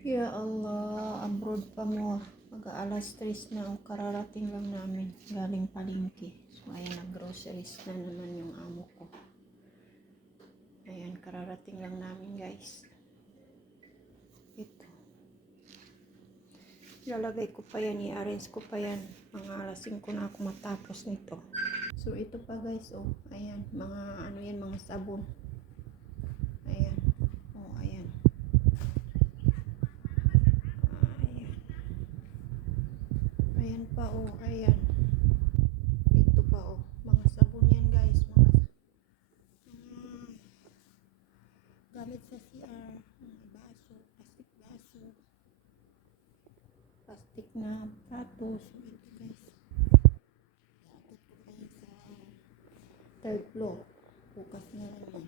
Ya Allah, abroad pa mo. Mag-aalas 3 na o kararating lang namin. Galing palengke. So, ayan, nag-groceries na naman yung amo ko. Ayan, kararating lang namin, guys. Ito. Ilalagay ko pa yan, i-arrange ko pa yan. Mga alas 5 na ako matapos nito. So, ito pa, guys, oh. Ayan, mga ano yan, mga sabon. Ayan. Oh, ayan. Ayan. Ayan pa, oh. Ayan. Ito pa, oh. Mga sabon yan, guys. Mga gamit sa CR. Mga baso. Plastic na plato. So, ito, guys. Dapat ko pa yan sa third floor. Bukas na lang yan.